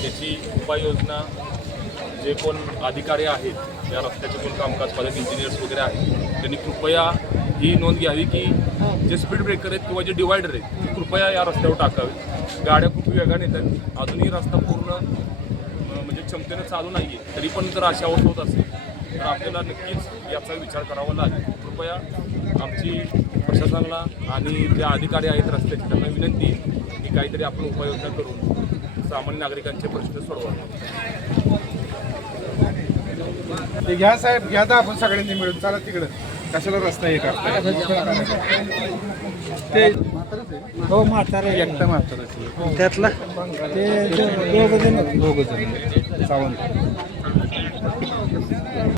त्याची उपाययोजना जे कोण अधिकारी आहेत या रस्त्याचे कोण कामकाज पालक इंजिनियर्स वगैरे आहेत त्यांनी कृपया ही नोंद घ्यावी की जे स्पीड ब्रेकर आहेत किंवा जे डिवायडर आहेत ते कृपया या रस्त्यावर टाकावे. गाड्या खूप वेगाने येतात, अजूनही रस्ता पूर्ण म्हणजे क्षमतेनं चालू नाही आहे, तरी पण जर अशा अवस्था होत असेल तर आपल्याला नक्कीच याचा विचार करावा लागेल. कृपया आमची प्रशासनाला आणि जे अधिकारी आहेत रस्त्याचे त्यांना विनंती की काहीतरी आपण उपाययोजना करून सामान्य नागरिकांचे प्रश्न सोडवा. ते घ्या साहेब, घ्या तर आपण सगळ्यांनी मिळून चला तिकडं. कशाला रस्ता हे करता ते हो म्हातारा एकटा म्हातारा त्यातला ते दोघ जण सावंत